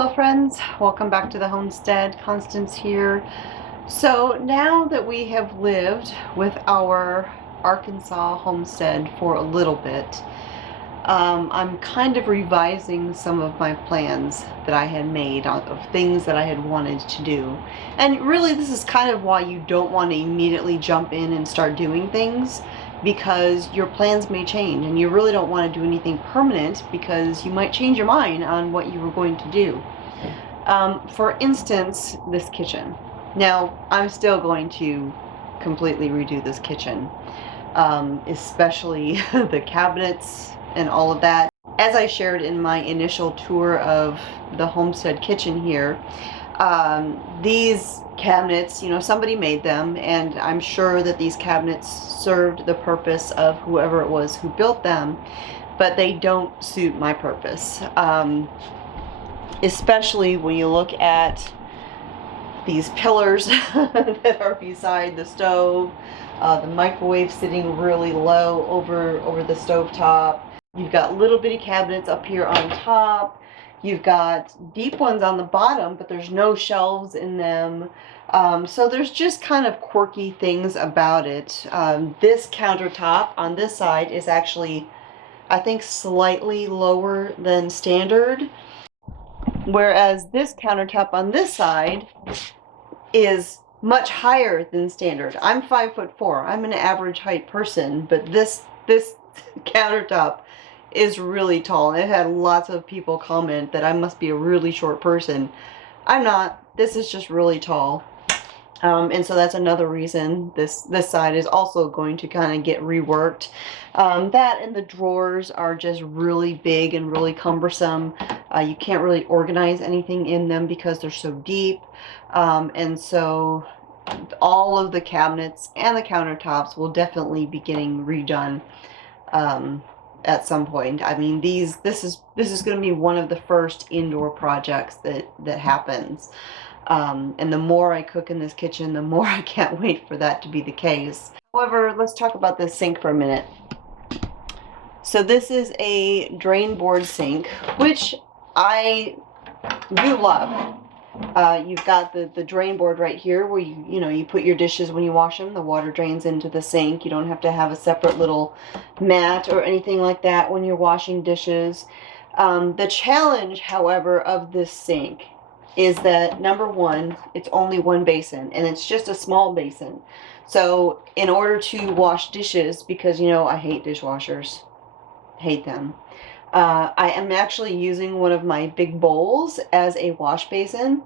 Hello friends, welcome back to the homestead. Constance here. So now that we have lived with our Arkansas homestead for a little bit, I'm kind of revising some of my plans that I had made of things that I had wanted to do. And really this is kind of why you don't want to immediately jump in and start doing things, because your plans may change and you really don't want to do anything permanent because you might change your mind on what you were going to do. For instance, this kitchen. Now, I'm still going to completely redo this kitchen, especially the cabinets and all of that. As I shared in my initial tour of the homestead kitchen here, these cabinets, somebody made them, and I'm sure that these cabinets served the purpose of whoever it was who built them, but they don't suit my purpose. Especially when you look at these pillars that are beside the stove, the microwave sitting really low over the stove top. You've got little bitty cabinets up here on top. You've got deep ones on the bottom, but there's no shelves in them. So there's just kind of quirky things about it. This countertop on this side is actually, I think, slightly lower than standard. Whereas this countertop on this side is much higher than standard. I'm 5'4". I'm an average height person, but this countertop is really tall. And it had lots of people comment that I must be a really short person. I'm not. This is just really tall. And so that's another reason this side is also going to kind of get reworked. That and the drawers are just really big and really cumbersome. You can't really organize anything in them because they're so deep. And so all of the cabinets and the countertops will definitely be getting redone at some point. I mean, this is going to be one of the first indoor projects that happens. And the more I cook in this kitchen, the more I can't wait for that to be the case. However, let's talk about this sink for a minute. So this is a drain board sink, which I do love. You've got the drain board right here where you put your dishes when you wash them. The water drains into the sink. You don't have to have a separate little mat or anything like that when you're washing dishes. The challenge, however, of this sink is that, number one, it's only one basin, and it's just a small basin. So in order to wash dishes, because I hate dishwashers, hate them, I am actually using one of my big bowls as a wash basin.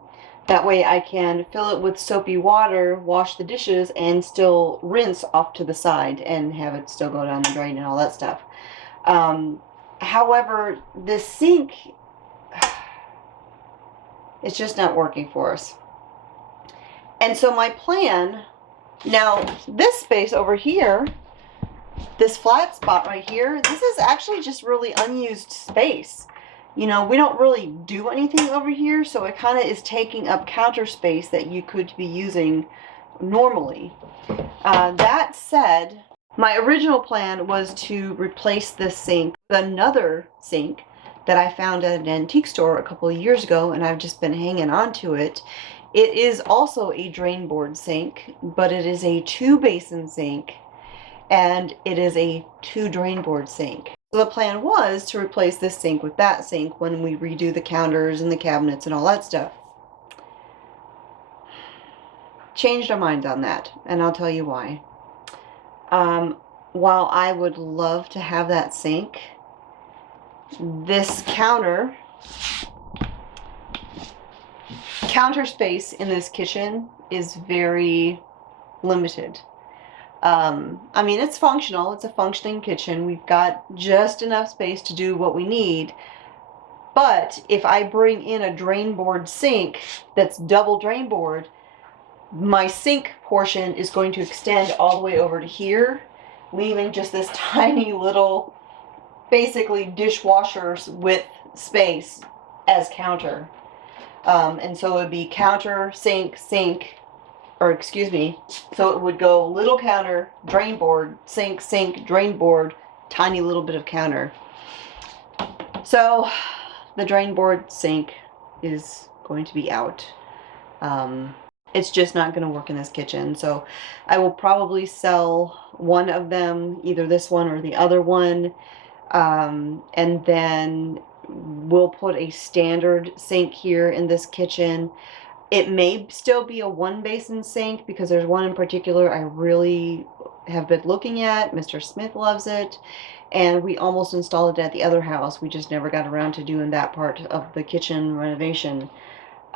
That way I can fill it with soapy water, wash the dishes, and still rinse off to the side and have it still go down the drain and all that stuff. However, this sink, it's just not working for us. And so my plan, now this space over here, this flat spot right here, this is actually just really unused space. We don't really do anything over here, so it kind of is taking up counter space that you could be using normally. That said, my original plan was to replace this sink with another sink that I found at an antique store a couple of years ago, and I've just been hanging on to it. It is also a drain board sink, but it is a 2-basin sink, and it is a 2 drain board sink. So the plan was to replace this sink with that sink when we redo the counters and the cabinets and all that stuff. Changed our mind on that, and I'll tell you why. While I would love to have that sink, this counter space in this kitchen is very limited. I mean, it's functional. It's a functioning kitchen. We've got just enough space to do what we need. But if I bring in a drain board sink that's double drain board, my sink portion is going to extend all the way over to here, leaving just this tiny little, basically dishwasher's width space as counter. And so it would be counter, sink, sink, or excuse me, so it would go little counter, drain board, sink, sink, drain board, tiny little bit of counter. So the drain board sink is going to be out. It's just not going to work in this kitchen. So I will probably sell one of them, either this one or the other one. And then we'll put a standard sink here in this kitchen. It may still be a one basin sink because there's one in particular I really have been looking at. Mr. Smith loves it. And we almost installed it at the other house. We just never got around to doing that part of the kitchen renovation.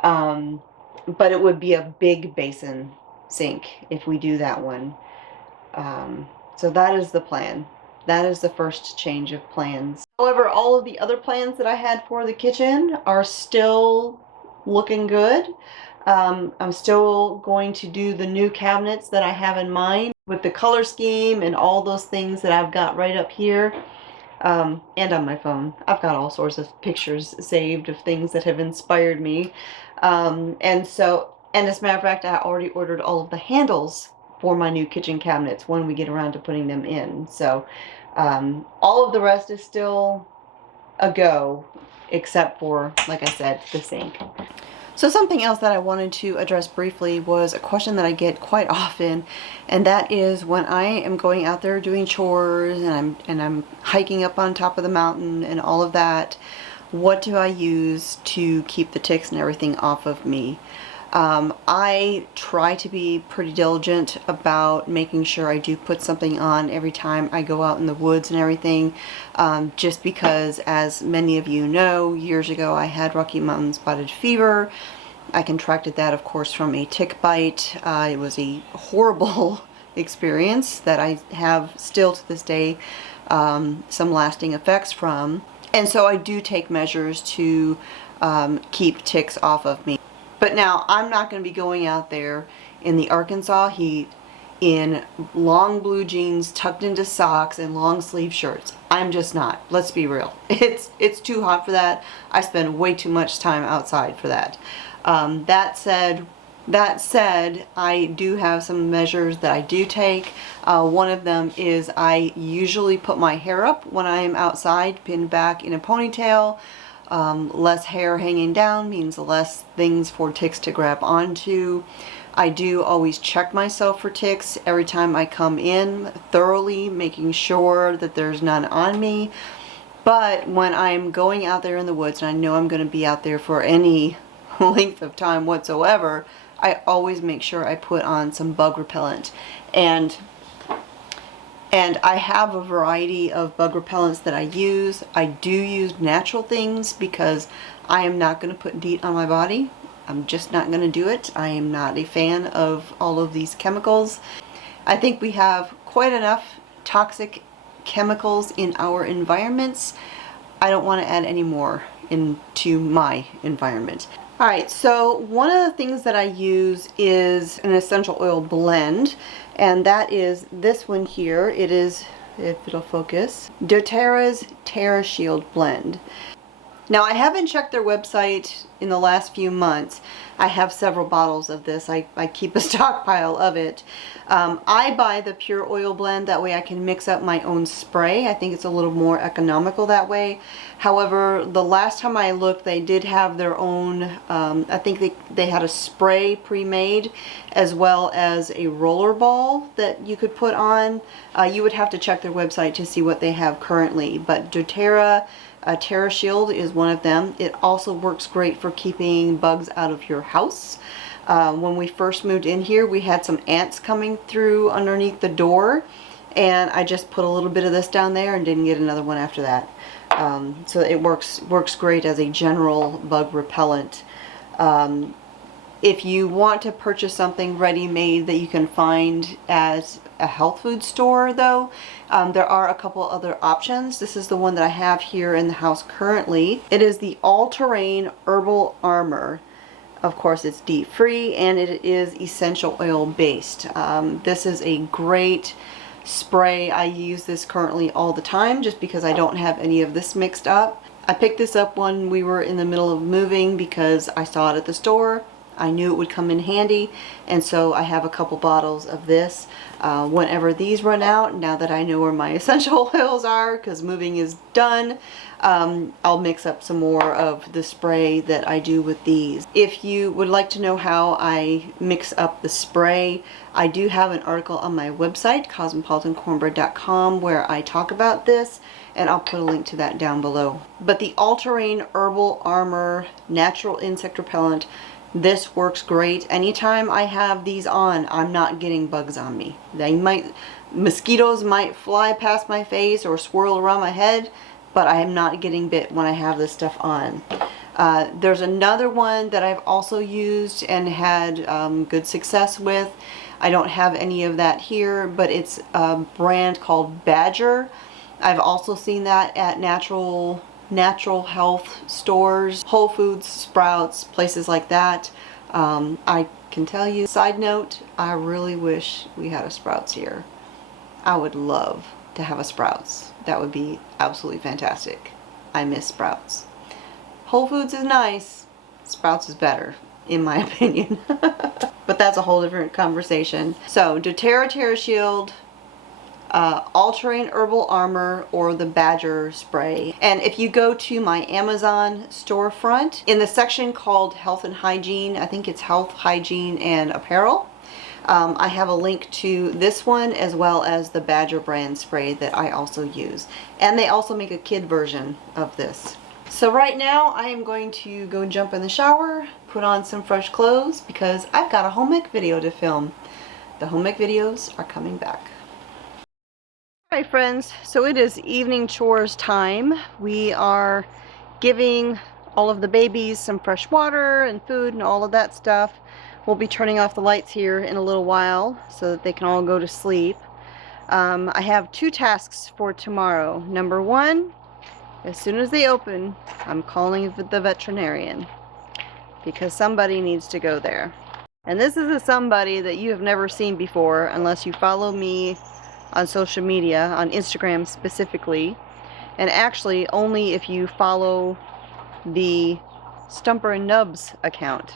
But it would be a big basin sink if we do that one. So that is the plan. That is the first change of plans. However, all of the other plans that I had for the kitchen are still looking good. I'm still going to do the new cabinets that I have in mind with the color scheme and all those things that I've got right up here. And on my phone. I've got all sorts of pictures saved of things that have inspired me. And as a matter of fact, I already ordered all of the handles for my new kitchen cabinets when we get around to putting them in. So all of the rest is still a go, except for, like I said, the sink. So something else that I wanted to address briefly was a question that I get quite often, and that is when I am going out there doing chores and I'm hiking up on top of the mountain and all of that, what do I use to keep the ticks and everything off of me? I try to be pretty diligent about making sure I do put something on every time I go out in the woods and everything, just because, as many of you know, years ago I had Rocky Mountain spotted fever. I contracted that, of course, from a tick bite. It was a horrible experience that I have still to this day some lasting effects from. And so I do take measures to keep ticks off of me. But now I'm not going to be going out there in the Arkansas heat in long blue jeans tucked into socks and long sleeve shirts. I'm just not. Let's be real. It's too hot for that. I spend way too much time outside for that. That said, I do have some measures that I do take. One of them is I usually put my hair up when I am outside, pinned back in a ponytail. Less hair hanging down means less things for ticks to grab onto. I do always check myself for ticks every time I come in thoroughly, making sure that there's none on me. But when I'm going out there in the woods and I know I'm going to be out there for any length of time whatsoever, I always make sure I put on some bug repellent. And I have a variety of bug repellents that I use. I do use natural things because I am not going to put DEET on my body. I'm just not going to do it. I am not a fan of all of these chemicals. I think we have quite enough toxic chemicals in our environments. I don't want to add any more into my environment. Alright, so one of the things that I use is an essential oil blend, and that is this one here. It is, if it'll focus, doTERRA's Terra Shield blend. Now, I haven't checked their website in the last few months. I have several bottles of this. I keep a stockpile of it. I buy the pure oil blend. That way I can mix up my own spray. I think it's a little more economical that way. However, the last time I looked, they did have their own, I think they had a spray pre-made as well as a roller ball that you could put on. You would have to check their website to see what they have currently. But doTERRA Terra Shield is one of them. It also works great for keeping bugs out of your house. When we first moved in here, we had some ants coming through underneath the door, and I just put a little bit of this down there and didn't get another one after that. So it works great as a general bug repellent. If you want to purchase something ready-made that you can find at a health food store, though, there are a couple other options. This is the one that I have here in the house currently. It is the All-Terrain Herbal Armor. Of course, it's DEET-free, and it is essential oil based. This is a great spray. I use this currently all the time just because I don't have any of this mixed up. I picked this up when we were in the middle of moving because I saw it at the store. I knew it would come in handy, and so I have a couple bottles of this. Whenever these run out, now that I know where my essential oils are, because moving is done, I'll mix up some more of the spray that I do with these. If you would like to know how I mix up the spray, I do have an article on my website, cosmopolitancornbread.com, where I talk about this, and I'll put a link to that down below. But the All-Terrain Herbal Armor Natural Insect Repellent, this works great. Anytime I have these on, I'm not getting bugs on me. Mosquitoes might fly past my face or swirl around my head, but I am not getting bit when I have this stuff on. There's another one that I've also used and had good success with. I don't have any of that here, but it's a brand called Badger. I've also seen that at natural health stores, Whole Foods, Sprouts, places like that. I can tell you, side note, I really wish we had a Sprouts here. I would love to have a Sprouts. That would be absolutely fantastic. I miss Sprouts. Whole Foods is nice. Sprouts is better, in my opinion. But that's a whole different conversation. So, doTERRA TerraShield, All-Terrain Herbal Armor, or the Badger spray. And if you go to my Amazon storefront, in the section called Health and Hygiene, I think it's Health, Hygiene, and Apparel, I have a link to this one as well as the Badger brand spray that I also use. And they also make a kid version of this. So right now I am going to go jump in the shower, put on some fresh clothes, because I've got a home ec video to film. The home ec videos are coming back. Hi friends, so it is evening chores time. We are giving all of the babies some fresh water and food and all of that stuff. We'll be turning off the lights here in a little while so that they can all go to sleep. I have two tasks for tomorrow. Number one, as soon as they open, I'm calling the veterinarian, because somebody needs to go there. And this is a somebody that you have never seen before unless you follow me on social media, on Instagram specifically, and actually only if you follow the Stumper and Nubs account.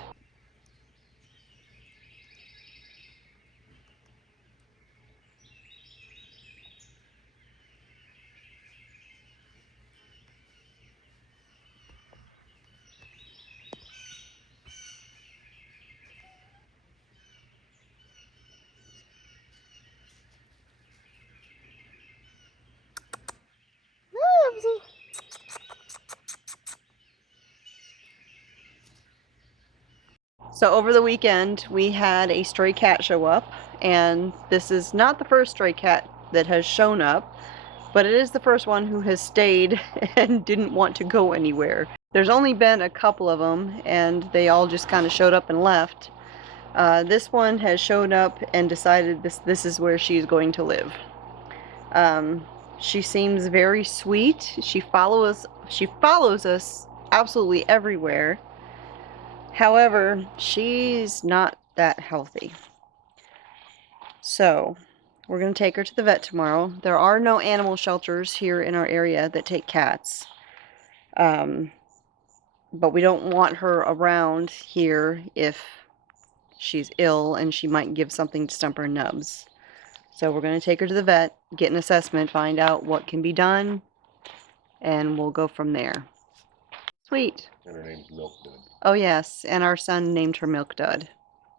So over the weekend we had a stray cat show up, and this is not the first stray cat that has shown up, but it is the first one who has stayed and didn't want to go anywhere. There's only been a couple of them, and they all just kind of showed up and left. This one has shown up and decided this is where she's going to live. She seems very sweet. She follows us absolutely everywhere. However, she's not that healthy. So, we're going to take her to the vet tomorrow. There are no animal shelters here in our area that take cats. But we don't want her around here if she's ill and she might give something to Stumper and Nubs. So we're going to take her to the vet, get an assessment, find out what can be done, and we'll go from there. Sweet. And her name's Milk Dud. Oh yes, and our son named her Milk Dud.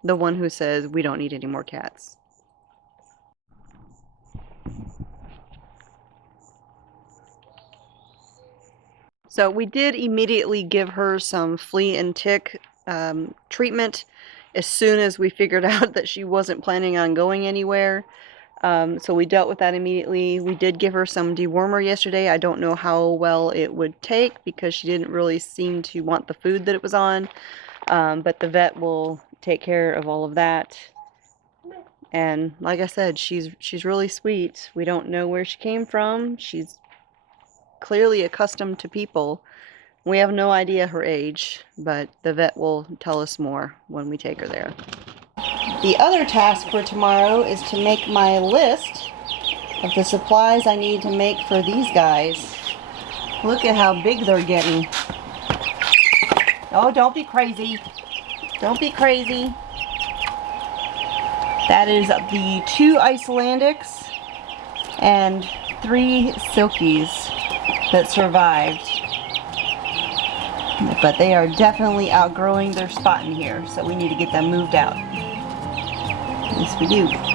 The one who says we don't need any more cats. So we did immediately give her some flea and tick treatment as soon as we figured out that she wasn't planning on going anywhere. So we dealt with that immediately. We did give her some dewormer yesterday. I don't know how well it would take because she didn't really seem to want the food that it was on. But the vet will take care of all of that. And like I said, she's really sweet. We don't know where she came from. She's clearly accustomed to people. We have no idea her age, but the vet will tell us more when we take her there. The other task for tomorrow is to make my list of the supplies I need to make for these guys. Look at how big they're getting. Oh, don't be crazy. Don't be crazy. That is the 2 Icelandics and 3 Silkies that survived. But they are definitely outgrowing their spot in here, so we need to get them moved out. Yes, we do.